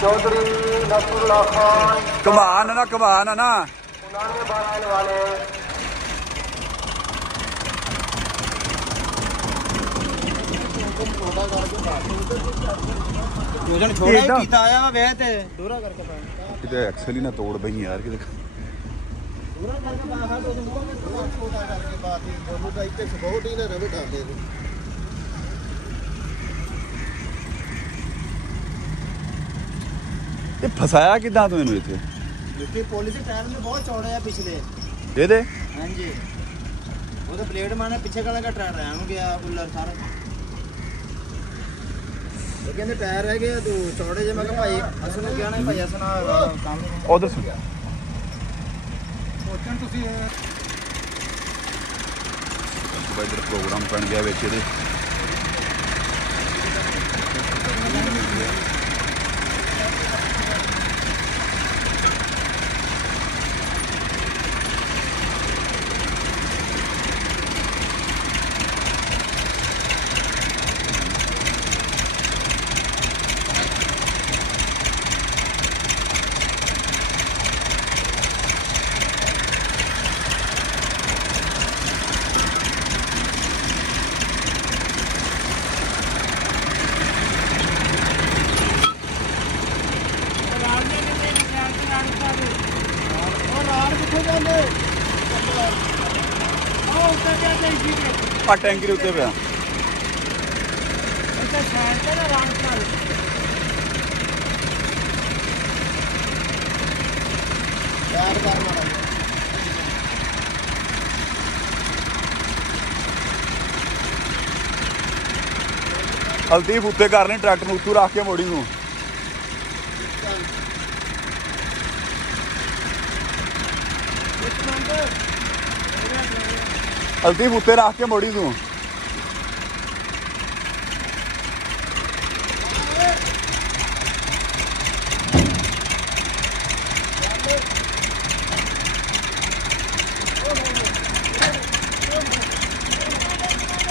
Chaudhary Nasrallah Khan कमान ना 99 वाले किते एक्सल ही ना तोड़ बही यार किते ये फसाया किदा तू इनू इथे क्योंकि पॉलिसी टायर में बहुत चौड़े है पिछले ये दे हां जी वो तो ब्लेड माने पीछे का लगा टायर रहन गया उल्लर सारा वो कहंदे टायर रह गए तो चौड़े जे मैं कहा भाई असन ने कहना भाई असन काम उधर सुन सोचन तुसी इधर प्रोग्राम बन गया विच इहदे टैंकी उत्ते पे हल्दी उत्ते कर लें ट्रैक्टर उत्तू रख के मोड़ी नूं हल्दी उत्ते रख के मोड़ी तू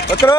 पकड़ो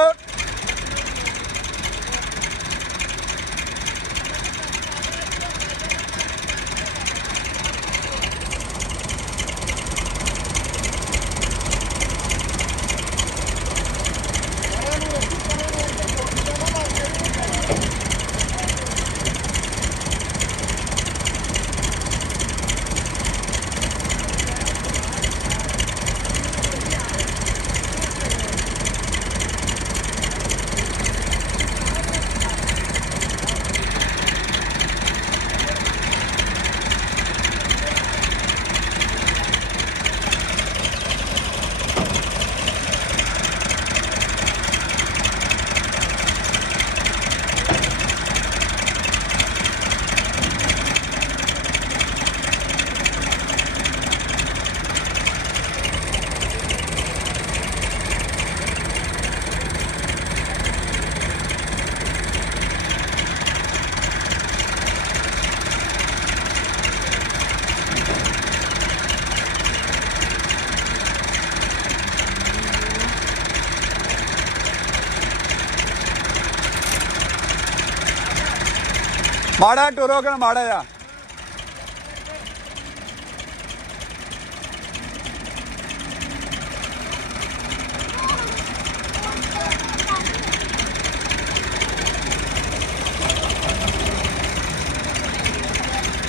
माड़ा टोरो कर माड़ा जा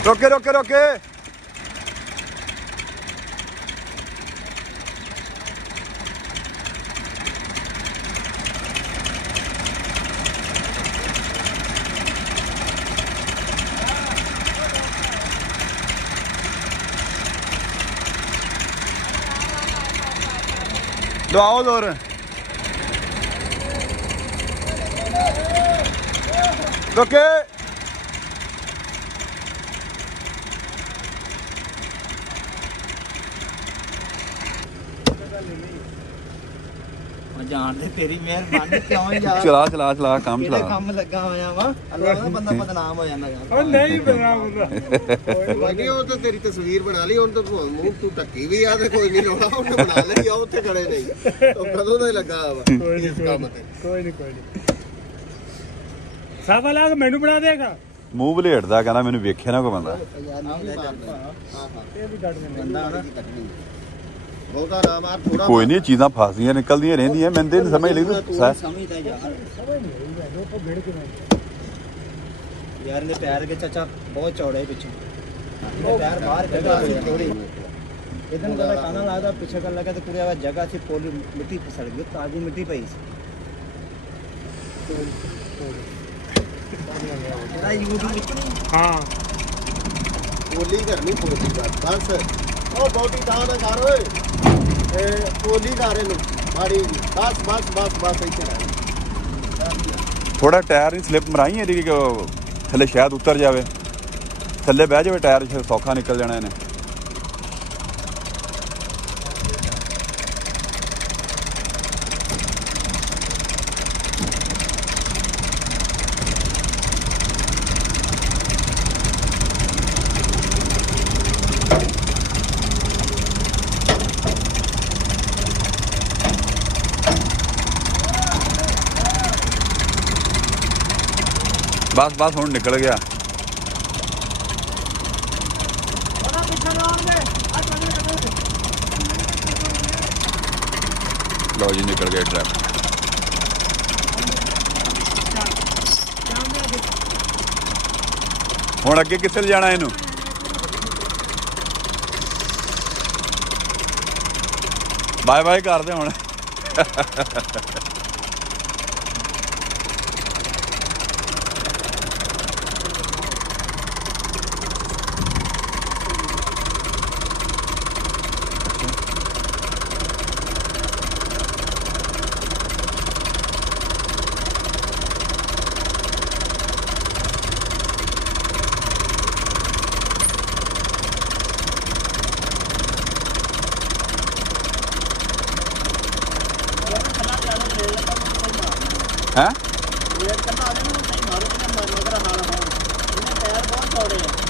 रोके रोके रोके दबाओ जोर रोके ਜਾਣ ਦੇ ਤੇਰੀ ਮਿਹਰਬਾਨੀ ਕਿਉਂ ਯਾਰ ਚਲਾ ਕੰਮ ਕਿਹੜੇ ਚਲਾ ਕੰਮ ਲੱਗਾ ਹੋਇਆ ਵਾ ਅੱਲਾ ਦਾ ਬੰਦਾ ਬਦਨਾਮ ਹੋ ਜਾਂਦਾ ਯਾਰ ਉਹ ਨਹੀਂ ਬਦਨਾਮ ਹੁੰਦਾ ਬਾਕੀ ਉਹ ਤਾਂ ਤੇਰੀ ਤਸਵੀਰ ਬਣਾ ਲਈ ਹੁਣ ਤਾਂ ਮੂੰਹ ਤੂੰ ਟੱਕੀ ਵੀ ਆ ਤੇ ਕੋਈ ਨਹੀਂ ਰੋਣਾ ਉਹਨੇ ਬਣਾ ਲਈ ਆ ਉੱਥੇ ਖੜੇ ਨਹੀਂ ਉਹ ਕਦੋਂ ਦਾ ਹੀ ਲੱਗਾ ਵਾ ਕੋਈ ਇਸ ਕੰਮ ਤੇ ਨਹੀਂ ਸਾਫਾ ਲਾ ਕੇ ਮੈਨੂੰ ਬਣਾ ਦੇਗਾ ਮੂੰਹ ਬਲੇਟਦਾ ਕਹਿੰਦਾ ਮੈਨੂੰ ਵੇਖਿਆ ਨਾ ਕੋਈ ਬੰਦਾ ਯਾਰ ਨਹੀਂ ਮਾਰਦਾ ਹਾਂ ਹਾਂ ਇਹ ਵੀ ਕੱਢ ਦਿੰਦੇ ਬੰਦਾ ਨਾ ਬਹੁਤਾ ਆਰਾਮ ਆ ਥੋੜਾ ਕੋਈ ਨਹੀਂ ਚੀਜ਼ਾਂ ਫਸਦੀਆਂ ਨਿਕਲਦੀਆਂ ਰਹਿੰਦੀਆਂ ਮੈਨੂੰ ਤੇ ਨਹੀਂ ਸਮਝ ਲੱਗਦੀ ਸਮਝਦਾ ਯਾਰ ਸਮਝ ਨਹੀਂ ਰਹੀ ਹੈ ਉਹ ਭੇੜ ਕੇ ਮੈਂ ਯਾਰ ਇਹਦੇ ਪੈਰ ਕੇ ਚਾਚਾ ਬਹੁਤ ਚੌੜੇ ਪਿੱਛੇ ਇਹਦੇ ਪੈਰ ਬਾਹਰ ਜਗ੍ਹਾ ਹੋਈ ਥੋੜੀ ਇਧਰ ਨੂੰ ਕਾਨਾ ਲੱਗਦਾ ਪਿੱਛੇ ਕਰ ਲੱਗਾ ਤੇ ਕੁੜਿਆ ਵਾ ਜਗ੍ਹਾ ਸੀ ਪੋਲੀ ਮਿੱਟੀ ਫਿਸਲ ਗਈ ਤਾਜ਼ੀ ਮਿੱਟੀ ਪਈ ਸੀ ਇਹਦਾ YouTube ਵਿੱਚ ਹਾਂ ਪੋਲੀ ਕਰਨੀ ਪੋਲੀ ਕਰ ਬਸ ਉਹ ਬਹੁਤੀ ਤਾਂ ਨਾ ਕਰ ਓਏ ਇਹ ਪੋਲੀ ਕਰ ਇਹਨੂੰ ਮਾੜੀ ਜੀ ਬਸ ਇੱਥੇ ਰਹਿ ਥੋੜਾ ਟਾਇਰ ਨਹੀਂ ਸਲਿੱਪ ਮਰਾਈ ਇਹਦੀ ਕਿ ਥੱਲੇ ਸ਼ਾਇਦ ਉਤਰ ਜਾਵੇ ਥੱਲੇ ਬਹਿ ਜਾਵੇ ਟਾਇਰ ਸੌਖਾ ਨਿਕਲ ਜਾਣਾ ਇਹਨੇ ਬਸ ਹੁਣ ਨਿਕਲ ਗਿਆ ਲਓ ਜੀ ਨਿਕਲ ਗਿਆ ਟਰੈਕ ਹੁਣ ਅੱਗੇ ਕਿੱਥੇ ਜਾਣਾ ਇਹਨੂੰ ਬਾਏ ਕਰਦੇ ਹੁਣ ਹੈ ਇਹ ਕੰਨਾ ਆ ਜਾਣਾ ਨਹੀਂ ਮਾਰੂ ਨਾ ਮਗਰ ਹਾਲ ਹਾਂ ਇਹਨੇ ਪੈਰ ਬਹੁਤ ਚੌੜੇ ਆ